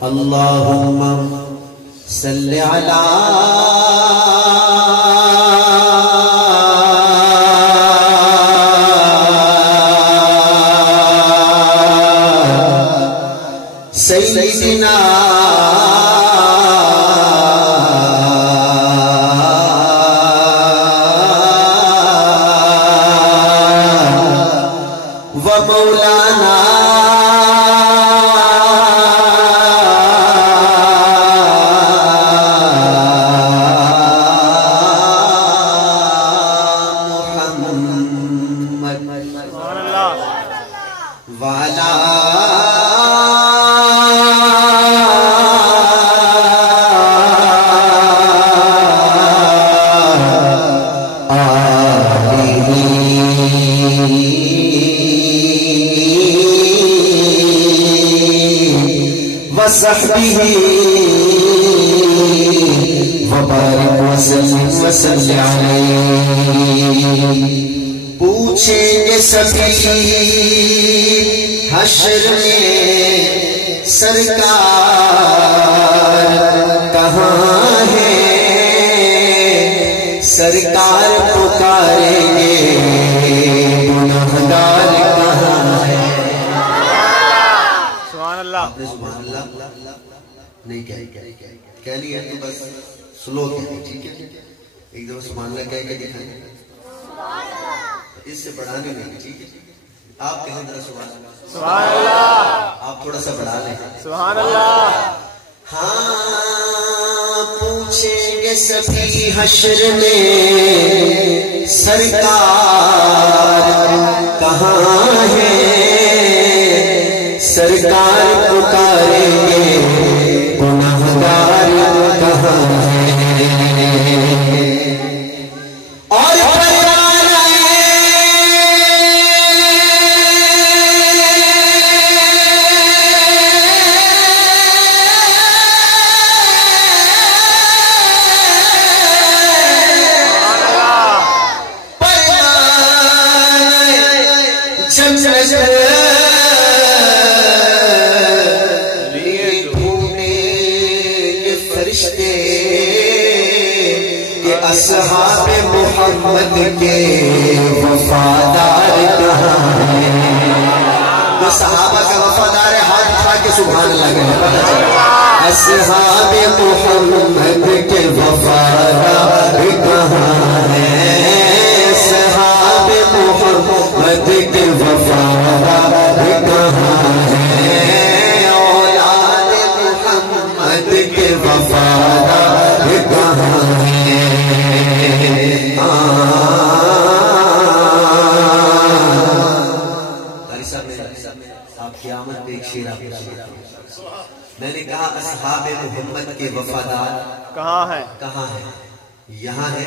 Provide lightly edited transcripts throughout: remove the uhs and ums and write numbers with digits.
اللہم صلی علی سیدنا و مولانا وصحبه وبارک وسلم علیہ پوچھیں گے سبھی حشر میں سرکار کہاں ہے سرکار پکاریں گے گناہگار کہاں ہے آپ نے سبحان اللہ نہیں کہہ لیا تو بس سلو کہہ ٹھیک ہے ایک دفعہ سبحان اللہ کہہ کے دکھائیں اس سے بڑھانے نہیں ٹھیک ہے آپ کہیں ذرا سبحان اللہ آپ تھوڑا سا بڑھا لیں سبحان اللہ ہاں پوچھیں گے سبھی حشر میں سرکار کہاں ہے سرکار پکاریں گے گناہگار کہاں ہے اور اصحاب محمد کے وفادار کہاں ہیں تو صحابہ کا وفادار ہے ہاتھ اٹھا کے سبحان اللہ کہنے اصحاب محمد کے وفادار کہاں ہیں اصحاب محمد کے وفادار کہاں ہیں اولاد محمد کے وفادار کہاں ہیں آپ کی آمد پہ ایک شیر میں نے کہا اصحاب محمد کے وفادار کہاں ہے یہاں ہے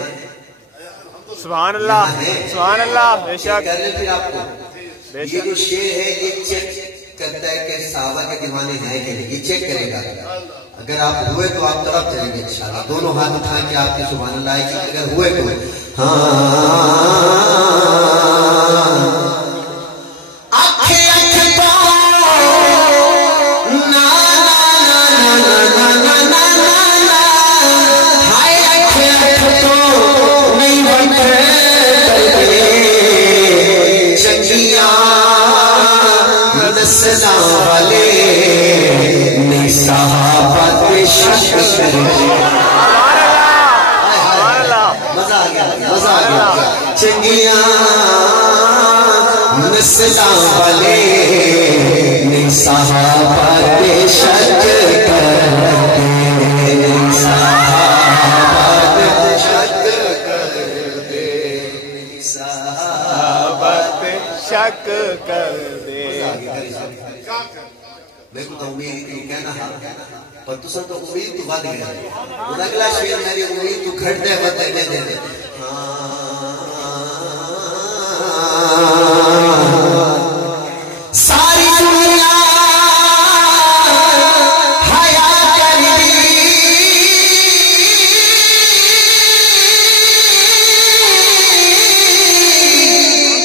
سبحان اللہ سبحان اللہ بے شک کر لیں پھر آپ کو یہ جو شیر ہے یہ چیک کرتا ہے کہ صحابہ کے دیوانے ہیں کہ نہیں یہ چیک کرے گا اگر آپ ہوئے تو آپ طرف چلیں گے انشاءاللہ دونوں ہاتھ اٹھائیں کہ آپ کے سبحان اللہ ہے اگر ہوئے تو چنگیاں نسلاں والے صحابہ کے شک کرتے صحابہ شک کرتے صحابہ شک کرتے میں کو تو امید کہنا پر تو سن تو امید تو بات گئے اور اگلا شعر میری امید تو گھٹ دے بات دے دے ساری دنیا حیا کری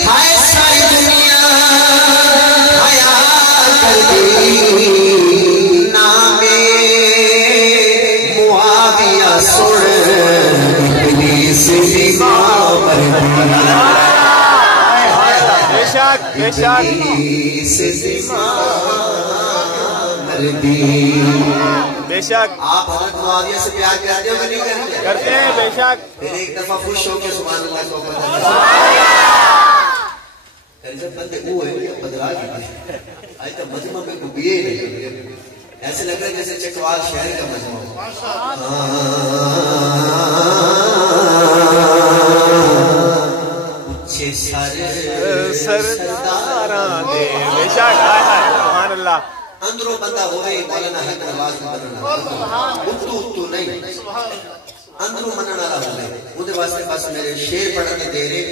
ہائے ساری دنیا حیا کری نام بے شک آپ حضرت معاویہ سے پیار کرتے ہو کہ نہیں کرتے؟ کرتے ہیں بے شک. پھر ایک دفعہ خوش ہو کے سبحان اللہ کو بندے وہ ہے بدلا کی آج تک مجمع میں کوئی بھی نہیں، ایسے لگ رہا ہے جیسے چکوال شہر کا مجمع ہو. اچھے سرداراں دے بے شک. سبحان اللہ. اندروں بندہ ہوئے مولانا حق نواز بننا اتو نہیں اندروں مننا رہا ہوئے وہ واسطے بس میرے شیر پڑھ کے دے رہے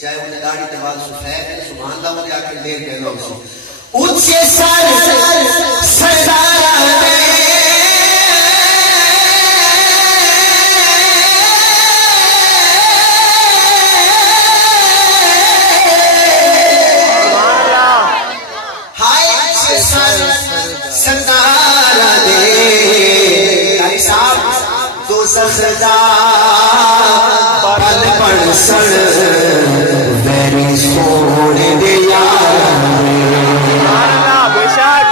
چاہے انہیں داڑھی تبال سفید ہے سبحان اللہ مجھے آکر دیر کہنا اسی اچھے سرداراں دے سردار دے کاری صاحب دو سزا پل پڑ سڑ ویری سونے دے یار اللہ بے شک.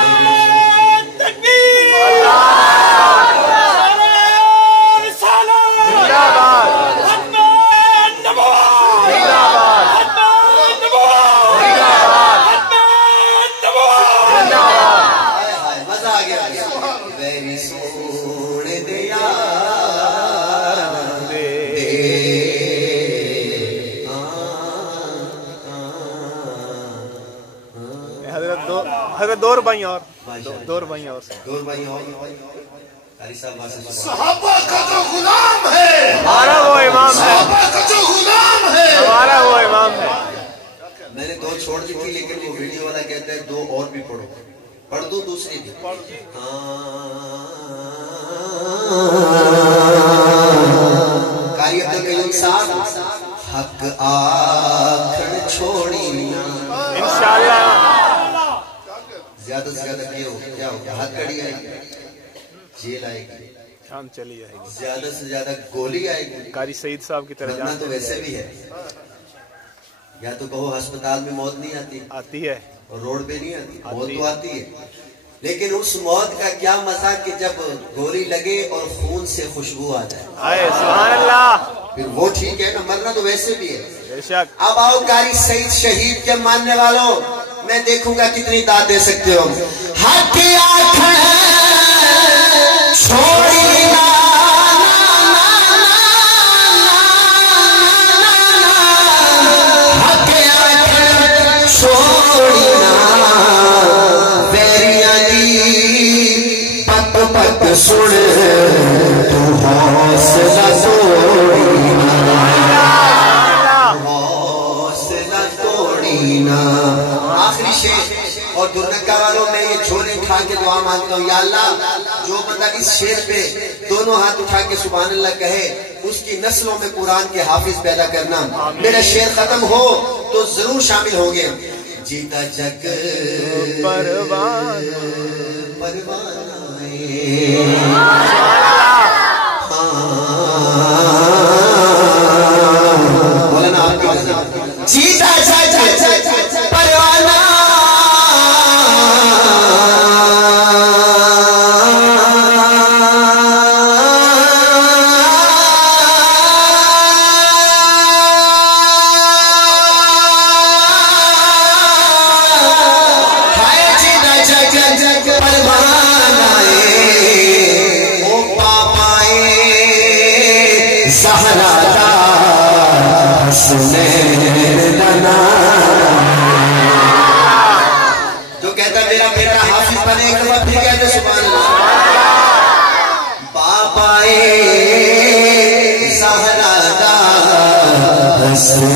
حضرت دور بھائی اور صحابہ کا جو غلام ہے ہمارا وہ امام ہے، صحابہ کا جو غلام ہے ہمارا وہ امام ہے. میں نے دو چھوڑ دی تھی لیکن وہ ویڈیو والا کہتا ہے دو اور بھی پڑھو. پڑھ دو دوسری بھی. قاری عبدالقیوم صاحب حق آکھن چھوڑی انشاءاللہ. زیادہ سے زیادہ کیا ہوگا ہاتھ کڑی آئے گی، جیل آئے گی، شام چلی جائے گی، زیادہ سے زیادہ گولی آئے گی. قاری سعید صاحب کی طرح مرنا تو ویسے بھی ہے، یا تو کہو ہسپتال میں موت نہیں آتی ہے اور روڈ پہ نہیں آتی، موت تو آتی ہے، لیکن اس موت کا کیا مزہ کہ جب گولی لگے اور خون سے خوشبو آ جائے. آئے سبحان اللہ. پھر وہ ٹھیک ہے نا، مرنا تو ویسے بھی ہے. بے شک. اب آؤ قاری سعید شہید کے ماننے والوں، میں دیکھوں گا کتنی داد دے سکتے ہو. حق آکھن چھوڑی نا حق آکھن چھوڑی نا ویریاں دی پک پک سن تو حوصلہ توڑی نا. آخری شیر اور درنکا والوں میں یہ جھولے اٹھا کے دعا مانگتا ہوں، یا اللہ جو بندہ اس شیر پہ دونوں ہاتھ اٹھا کے سبحان اللہ کہے اس کی نسلوں میں قرآن کے حافظ پیدا کرنا. میرا شیر ختم ہو تو ضرور شامل ہوں گے. جیتا جگ پروانہ مولانا آپ کا جیتا جگ پروانہ جو کہتا میرا بیٹا حافظ بنے ایک دفعہ پھر کہتے سبحان اللہ. بابائے زہرا دا حسن